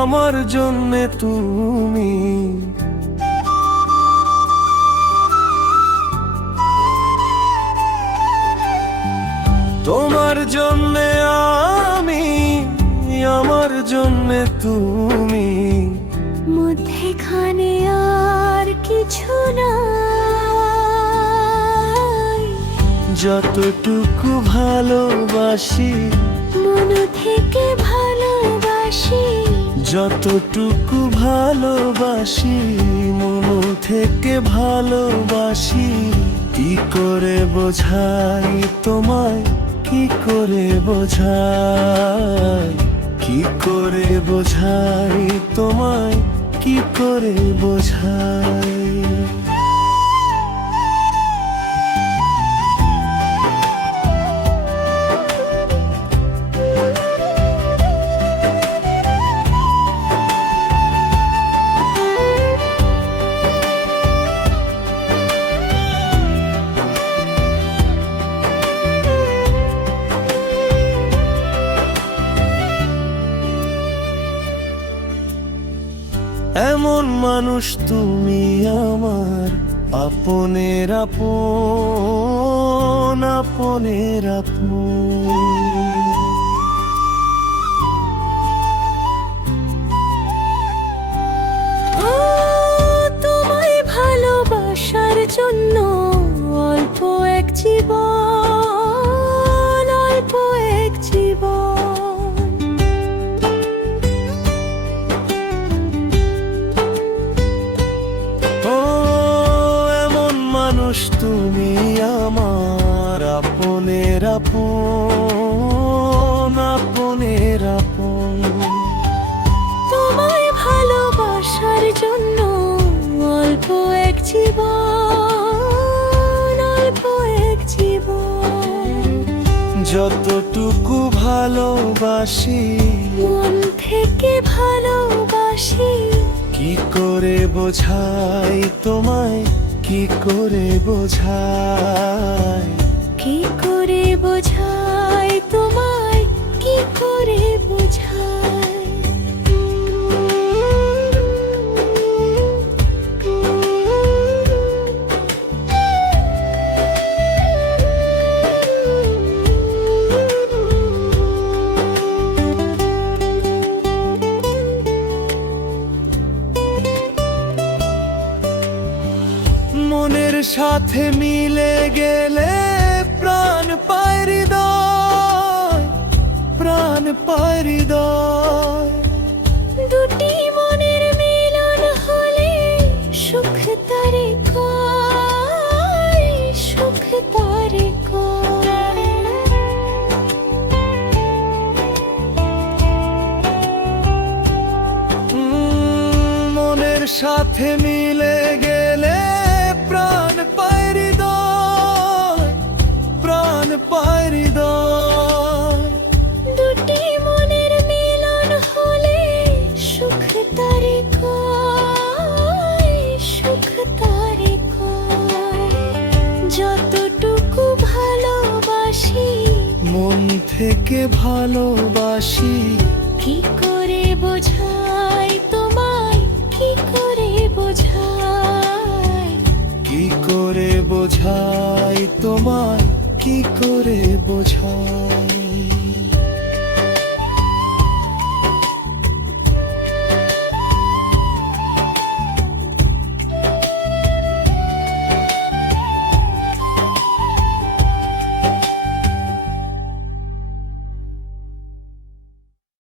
আমার জন্যে তুমি। তোমার জন্যে আমি, আমার জন্যে তুমি, মধ্যেখানে আর কিছু নাই। যতটুকু ভালোবাসি, মন থেকে ভালোবাসি, যতটুকু ভালোবাসি, মন থেকে ভালোবাসি। কি করে বোঝাই তোমায়, কি করে বোঝাই, কি করে বোঝাই তোমায়, কি করে বোঝাই। এমন মানুষ তুমি আমার, আপনের আপন, আপনের আপন। ও তোমায় ভালোবাসার জন্য অল্প এক জীবন, অল্প এক জীবন। তুমি আমার, আপনের আপন, আপনের আপন। তোমায় ভালোবাসার জন্য অল্প এক জীবন, অল্প এক জীবন। যতটুকু ভালোবাসি, মন থেকে ভালোবাসি। কি করে বোঝাই তোমায়, কি করে বোঝাই, কি করে বোঝাই তোমায়, কি করে বোঝাই। মনের সাথে মিলে গেলে প্রাণ পায় হৃদয়, প্রাণ পায় হৃদয়। দুটি মনের মিলন হলে সুখ তারে কয়, সুখ তারে কয়। মনের সাথে মিলে গেলে প্রাণ পায় হৃদয়, প্রাণ পায় হৃদয়। দুটি মনের মিলন হলে সুখ তারে কয়, সুখ তারে কয়। যতটুকু ভালোবাসি, মন থেকে ভালোবাসি। কি করে বোঝাই তোমায়, কি করে বোঝাই। কি করে বোঝাই তোমায়, কি করে বোঝাই।